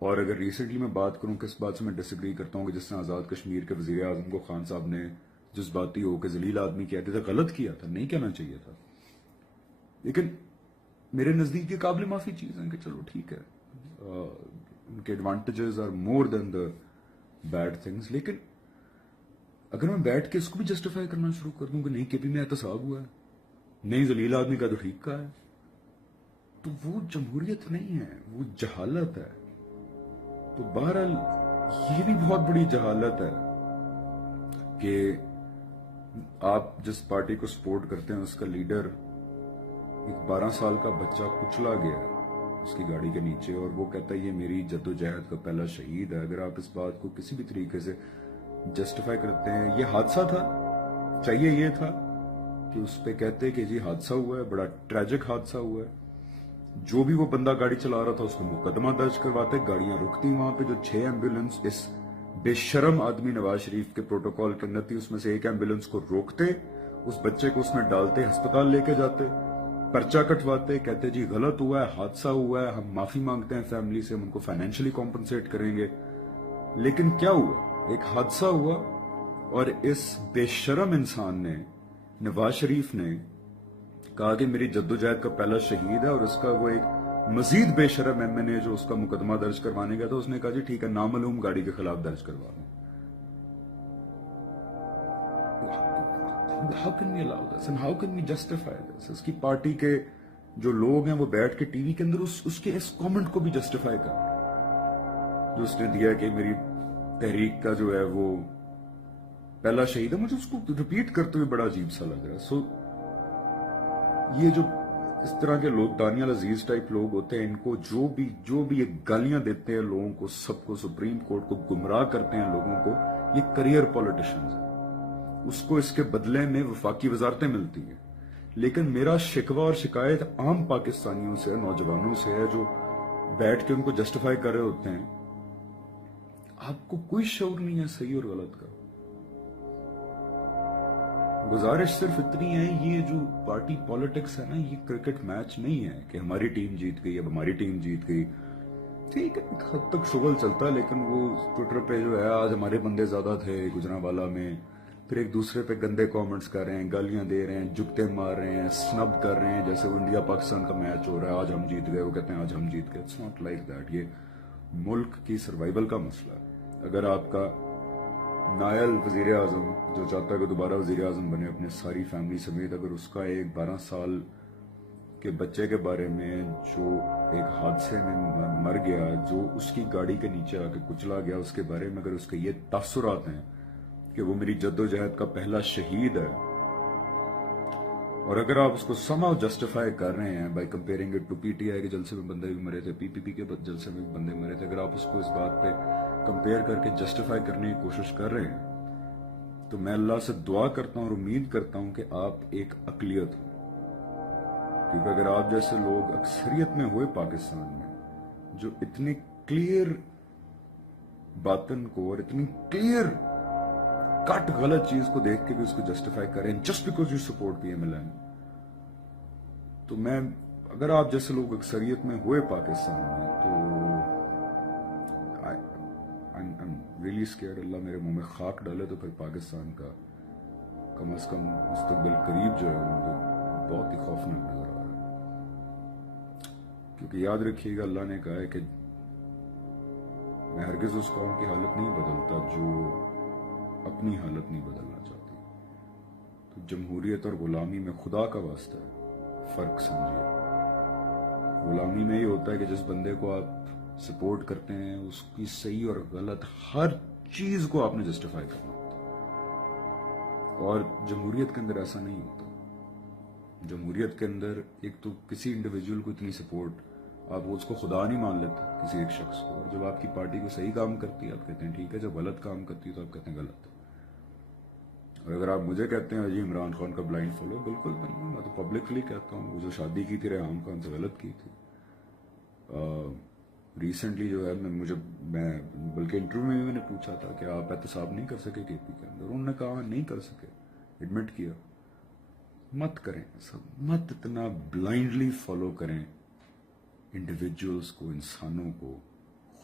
اور اگر ریسنٹلی میں بات کروں کس بات سے میں ڈس ایگری کرتا ہوں کہ جس طرح آزاد کشمیر کے وزیر اعظم کو خان صاحب نے جذباتی ہو کے ذلیل آدمی کہتے تھے، غلط کیا تھا، نہیں کہنا چاہیے تھا، لیکن میرے نزدیک یہ قابل معافی چیز ہے کہ چلو ٹھیک ہے، ان کے advantages are more than the bad things. لیکن اگر میں بیٹھ کے اس کو بھی جسٹیفائی کرنا شروع کر دوں کہ نہیں کے پی میں احتساب ہوا ہے، نہیں ذلیل آدمی کا تو ٹھیک کا ہے، تو وہ جمہوریت نہیں ہے، وہ جہالت ہے. تو بہرحال یہ بھی بہت بڑی جہالت ہے کہ آپ جس پارٹی کو سپورٹ کرتے ہیں اس کا لیڈر ایک 12 سال کا بچہ کچلا گیا اس کی گاڑی کے نیچے اور وہ کہتا ہے یہ میری جدوجہد کا پہلا شہید ہے. اگر آپ اس بات کو کسی بھی طریقے سے جسٹیفائی کرتے ہیں، یہ حادثہ تھا، چاہیے یہ تھا کہ اس پہ کہتے کہ جی حادثہ ہوا ہے، بڑا ٹریجک حادثہ ہوا ہے، جو بھی وہ بندہ گاڑی چلا رہا تھا اس کو مقدمہ درج کرواتے، گاڑیاں رکتی وہاں پہ، جو 6 ایمبولینس اس بے شرم آدمی نواز شریف کے پروٹوکول کے اندر تھی اس میں سے ایک ایمبولینس کو روکتے، اس بچے کو اس میں ڈالتے، ہسپتال لے کے جاتے، پرچہ کٹواتے، کہتے جی غلط ہوا ہے، حادثہ ہوا ہے، ہم معافی مانگتے ہیں فیملی سے، ہم ان کو فائنینشلی کمپنسیٹ کریں گے. لیکن کیا ہوا؟ ایک حادثہ ہوا اور اس بے شرم انسان نے، نواز شریف نے کہا کہ میری جدوجہد کا پہلا شہید ہے، اور اس کا وہ ایک مزید بے شرم ایم این اے جو اس کا مقدمہ درج کروانے گیا تھا اس نے کہا جی ٹھیک ہے نامعلوم گاڑی کے خلاف درج کروا دیں. How can we allow this and how can we justify this؟ اس کی پارٹی کے جو لوگ ہیں وہ بیٹھ کے ٹی وی کے اندر اس کے اس کامنٹ کو بھی جسٹیفائی کر رہے ہیں جو اس نے دیا کہ میری تحریک کا جو ہے وہ پہلا شہید ہے. مجھے اس کو ریپیٹ کرتے ہوئے بڑا عجیب سا لگ رہا ہے. یہ جو اس طرح کے لوگ دانیال عزیز ٹائپ لوگ ہوتے ہیں، ان کو جو بھی یہ گالیاں دیتے ہیں لوگوں کو، سب کو، سپریم کورٹ کو گمراہ کرتے ہیں لوگوں کو، یہ کریئر پولیٹیشنز ہیں. اس کو اس کے بدلے میں وفاقی وزارتیں ملتی ہیں. لیکن میرا شکوہ اور شکایت عام پاکستانیوں سے، نوجوانوں سے ہے جو بیٹھ کے ان کو جسٹیفائی کر رہے ہوتے ہیں. آپ کو کوئی شعور نہیں ہے صحیح اور غلط کا. گزارش صرف اتنی ہے، یہ جو پارٹی پالیٹکس ہے نا، یہ کرکٹ میچ نہیں ہے کہ ہماری ٹیم جیت گئی اب ہماری ٹیم جیت گئی. ٹھیک ہے ایک حد تک شغل چلتا ہے، لیکن وہ ٹویٹر پہ جو ہے آج ہمارے بندے زیادہ تھے گجرانوالہ میں، پھر ایک دوسرے پہ گندے کامنٹس کر رہے ہیں، گالیاں دے رہے ہیں، جگتے مار رہے ہیں، سنب کر رہے ہیں، جیسے وہ انڈیا پاکستان کا میچ ہو رہا ہے، آج ہم جیت گئے، وہ کہتے ہیں آج ہم جیت گئے. It's not like that. یہ ملک کی سروائیول کا مسئلہ ہے. اگر آپ کا نائل وزیر اعظم جو چاہتا ہے کہ دوبارہ وزیر اعظم بنے اپنے ساری فیملی سمیت، اگر اس کا ایک 12 سال کے بچے کے بارے میں جو ایک حادثے میں مر گیا، جو اس کی گاڑی کے نیچے آ کے کچلا گیا، اس کے بارے میں اگر اس کے یہ تاثرات ہیں کہ وہ میری جدوجہد کا پہلا شہید ہے، اور اگر آپ اس کو somehow جسٹیفائی کر رہے ہیں by comparing it to P T I کے جلسے میں بندے بھی مرے تھے، پی پی پی کے جلسے میں بھی بندے مرے تھے، اگر آپ اس کو اس بات پہ کمپیئر کر کے جسٹیفائی کرنے کی کوشش کر رہے ہیں، تو میں اللہ سے دعا کرتا ہوں اور امید کرتا ہوں کہ آپ ایک اقلیت ہوں. کیونکہ اگر آپ جیسے لوگ اکثریت میں ہوئے پاکستان میں جو اتنی کلیئر باطن کو اور اتنی کلیئر کٹ غلط چیز کو دیکھ کے بھی اس کو جسٹیفائی کریں just because you support P M L N, تو میں اگر آپ جیسے لوگ اکثریت میں ہوئے پاکستان میں تو I'm really scared. اللہ میرے منہ میں خاک ڈالے تو پھر پاکستان کا کم از کم مستقبل قریب جو ہے مجھے بہت ہی خوفناک نظر آ رہا ہے. کیونکہ یاد رکھیے گا اللہ نے کہا ہے کہ میں ہرگز اس قوم کی حالت نہیں بدلتا جو اپنی حالت نہیں بدلنا چاہتی. تو جمہوریت اور غلامی میں خدا کا واسطہ ہے فرق سمجھیے. غلامی میں یہ ہوتا ہے کہ جس بندے کو آپ سپورٹ کرتے ہیں اس کی صحیح اور غلط ہر چیز کو آپ نے جسٹیفائی کرنا ہوتا ہے، اور جمہوریت کے اندر ایسا نہیں ہوتا. جمہوریت کے اندر ایک تو کسی انڈیویجول کو اتنی سپورٹ، آپ اس کو خدا نہیں مان لیتے کسی ایک شخص کو، اور جب آپ کی پارٹی کو صحیح کام کرتی ہے آپ کہتے ہیں ٹھیک ہے، جب غلط کام کرتی ہے تو آپ کہتے ہیں غلط ہے. اور اگر آپ مجھے کہتے ہیں جی عمران خان کا بلائنڈ فالو، بالکل نہیں، میں تو پبلکلی کہتا ہوں وہ جو شادی کی تھی ریحام خان سے غلط کی تھی. ریسنٹلی جو ہے میں بلکہ انٹرویو میں بھی میں نے پوچھا تھا کہ آپ احتساب نہیں کر سکے کے پی کے اندر، انہوں نے کہا نہیں کر سکے، ایڈمٹ کیا. مت کریں سب، مت اتنا بلائنڈلی فالو کریں انڈیویجولز کو، انسانوں کو.